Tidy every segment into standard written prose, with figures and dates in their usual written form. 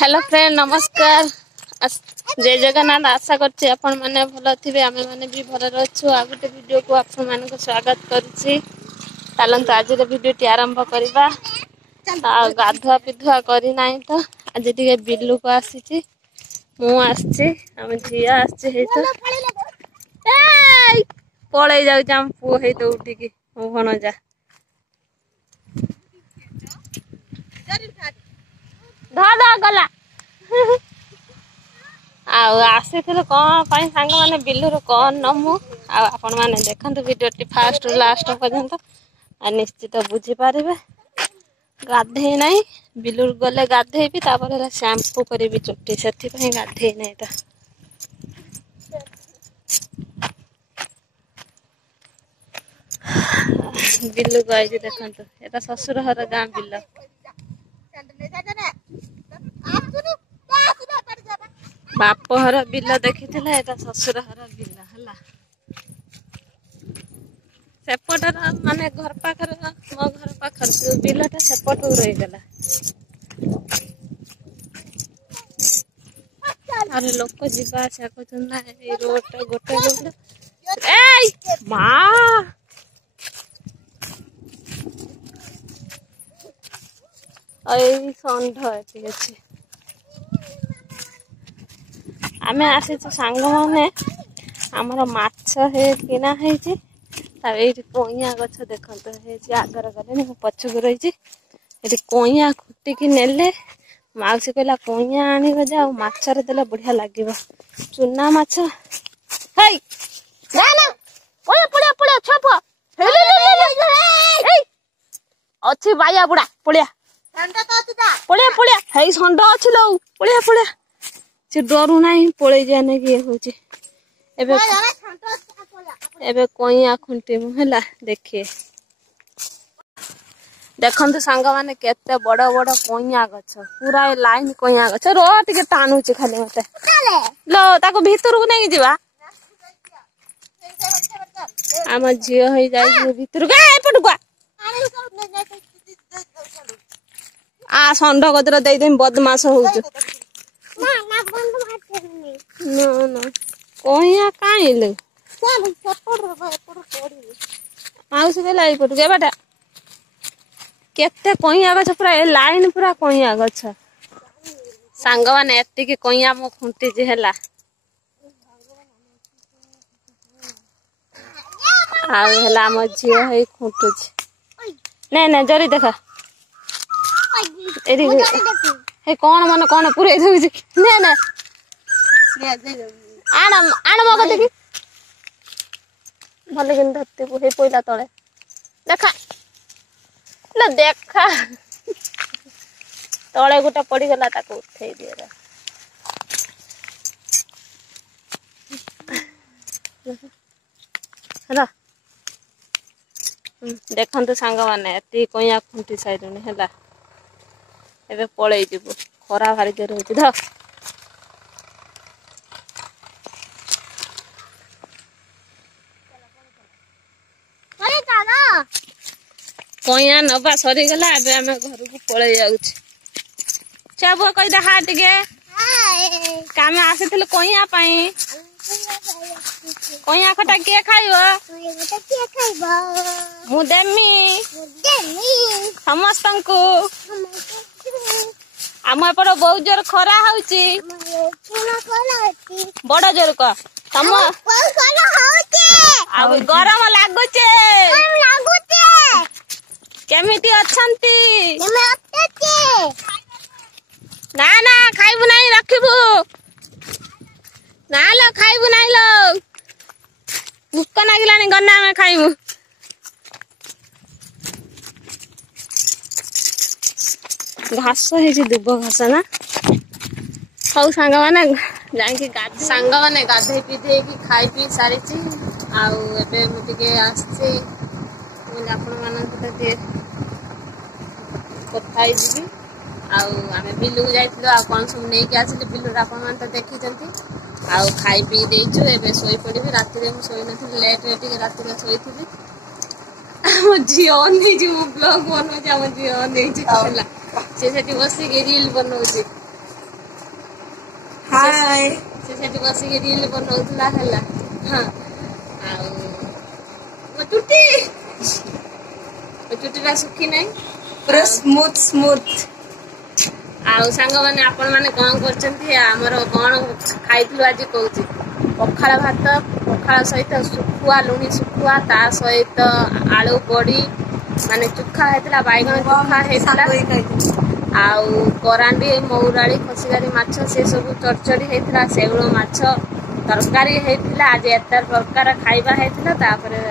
Hello friend नमस्कार। जय जगन्नाथ। आशा करछि आपण माने भलो थिबे आमे माने भी भलो रहछु। आ गुटे वीडियो को आपण माने को स्वागत करछि। चलंत आज रे वीडियो टी आरंभ करबा। गाधुआ पिधुआ करी नाही तो आज टिके बिल्लू को आसीछि मु आछछि हम झिया आछछि हे तो ए पळै जाउ जाम पु हे तो उठी की मु भण जा धा गला आसीथिलु कौन पाई सांग माने बिल्लू कौन नमु आपण माने देखंतु वीडियो टी फास्ट रु लास्ट पर्यंत आ निश्चित बुझी पारिबे। गाधे नहीं बिल्लू गले गाधे भी तापर शैम्पू करी चुट्टी से गाधे नहीं तो बिल्लू को आई देखंतु एटा ससुर हर गां बिल्ला बाप हर बिल देखी एटा ससुर हर बिल है सेपटर माने घर पाखर मो घर पाखर बिलटा सेपट रहीगला। अरे लोक जीवा आशा कर रोड गोटे रोड ए माँ षंढ एति अच्छे आमे आसी सांग माने आमर माछ हे किना है कोइया गछ देखते है आगर गले पछक रही कोइया खुटिकी नेले माउसी कहला कोइया आनिब जे माछर देले बढ़िया लगे चुना माछ है अच्छी बाया बुड़ा पड़िया पड़िया पड़िया है षंढ अच्छी लो पड़िया पड़िया से डरू ना पड़े जाने की होची एबे कोइया खुंटी मुहला देखिए देखंतु सांग माने केते बड़ बड़ कोइया गछ पूरा लाइन कोइया गछ रो टिके टानुची खाली मते लो ताको भीतर को नहीं जीवा आम झियो होई जाई भीतर को एपट को आ षंढ गदर दे दे बदमाश होउछ ना ना कोइया काइले माउसी कहला एपट के बाटा केते कोइया गछ पूरा लाइन पूरा कोइया गछ सांग माने एतिकी कोइया मो खुंटी जे हला आ हला म झियो है खुंटुछ नै नै जरी देखा एरी हे कौन मन कौन पूरे दउछ नै नै आना आना मग देखी भले किन धरती को हे पहिला तळे देखा ल देखा तळे गुटा पड़ी गला ताको उठै दिए हला देखंतु सांग माने एती कोइया खुंटी साइडने हला एबे पळै जिवो खरा भारी जोर होची ध अरे दादा कोइया नबा सरी गला एबे हमें घर को पळै जाउछ चाबो कहि दे हाट गे काम आसीथिल कोइया पई कोइया खटा के खाइबो मु देमी समस्तंकु आम एपट बहुत जोर खरा होउची बड़ जोर क तम आ गरम लागुचे केमिति अछंती ना ना खाइबु नहीं रखिबु ना लो खाइबु नहीं लो भूख नागिलानी गन्ना में खाइबु घास है दुब घास ना सब सांग माने जाई सांग माने गाधे पीधे की खाई पी सारी आबे मुझे आसचे आपण मान कथाई जी आमे बिल्लू को जाइथिलो आ कोन सब नै के आसिले बिल्लू आपण मान त देखि जंती आ खाई पी देछु एबे सोई पड़िबे राति रे मु सोई नथि लेट रे टिके राति रे सोईथिबी हम जियो नै जी मु ब्लॉग बनो जा हम जियो नै जी कहला से सेठी बसी के रील बनौची हाय से सेठी बसी के रील बनौतला हला हां आ चुटीटा सुखी नहीं पूरा स्मूथ स्मूथ आउ सांग माने आपण माने कोन करचंती हमर कोन खाइतलु आज कहूची पखाळ भात पखाळ सहित सुखुआ लुणी सुखुआ ता सहित आलू बड़ी माने चुखा हेतला बाइगण चुखा हेतला आउ करांडी मौराली खसिगारी माछ से सब चरचड़ी हेतला सेउलो माछ तरकारी हेतला आज एतर प्रकार खाइबा हेतला तापरे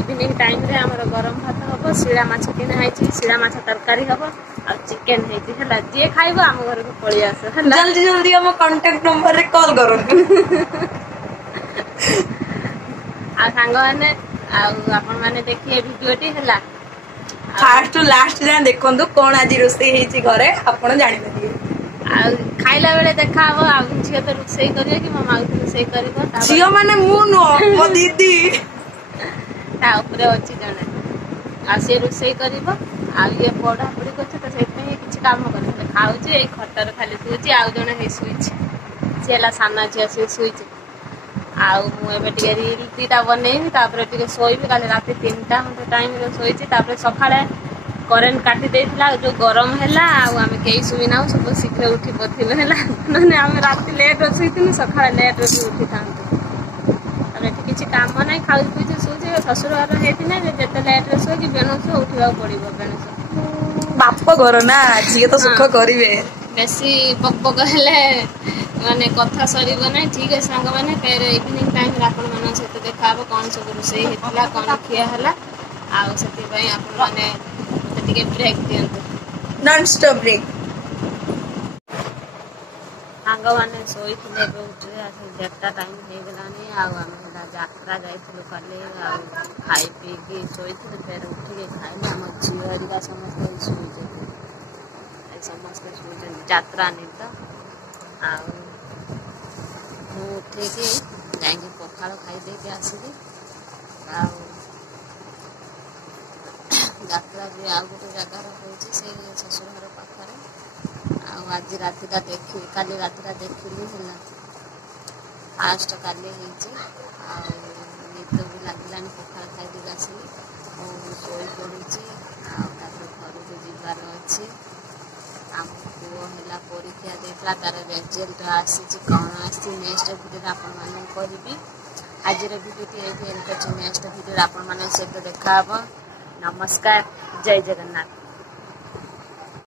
इवनिंग टाइम रे हमर गरम भात हबो सिळा माछ किना आइची सिळा माछ तरकारी हबो आ चिकन हेती हला जे खाइबो हम घर को पळी आस हला जल्दी जल्दी हम कांटेक्ट नंबर रे कॉल करो आ सांग माने आ आपण माने देखिए वीडियो टी हला फास्ट टू लास्ट जान देखंदु कोन आज रोसई हेची घरे आपण जानि बलिए आ खाइला बेले देखा हबो आ झियो तो रोसई करियो कि मम्मा तो रोसई करबो झियो माने मु नो मो दीदी ता ऊपर अछि जने आ से रोसई करबो आ ये पढा पढी करछ त सेत में किछ काम करे खाउची ए खटर खाली सुची आ जने हे सुईची सेला साना छी से सुईची आ मु एबे टिके रील तीटा बनेई तापर टिके सोईबी काले राती 3टा हम टाइम रे सोईची तापर सखाळे करेंट काटी देइतला जो गरम हैला आ हमें केई सुई ना सब शीघ्र उठी पथिले हैला नने हम राती लेट सोईतिनी सखाळे लेट रे उठी थांती अरे किछि काम नै खाउ पिछ सोचे ससुर घर हेतिना जेते लेट रे सोई बेनसो उठिबा पड़िबो बेनसो बाप घर ना झियो तो सुख करिवे बेसी पक हेले माने कथा सरीबो नै ठीक है संग माने फेर इवनिंग टाइम रापन मन से देखाबो कोन सब रोसई हेतला कोन खिया हला आ सती भाई आपन माने टिके ब्रेक दियंतु नॉन स्टॉप ब्रेक सांग माने सोई थिले उठे आ जेता टाइम हे गलानी आ हम यात्रा जाइथिलु काले आ खाई पी के सोई थिले फेर उठी के खाइले हम झियो हरिका समस्त सोई जे समस्त सोई जे यात्रा नित आ उठे के जाई पखाळ खाई दे के आसीली आ यात्रा भी आ गोटे जगार होची से ससुर घर पाखरे आ आज रातिटा देखि काली रातिटा देखिली हला फास्ट काली हेची आ नित भी लागिलानी पखाळ खाई दे आसीली ओ सोई पड़ुची आ तापर घर को जीवार अछि हम को हला परीक्षा देतला तार रिजल्ट आसी कोन आसी नेक्स्ट वीडियो आपन माने करबी आज रे वीडियो ते नेक्स्ट वीडियो आपन माने से देखा नमस्कार जय जगन्नाथ।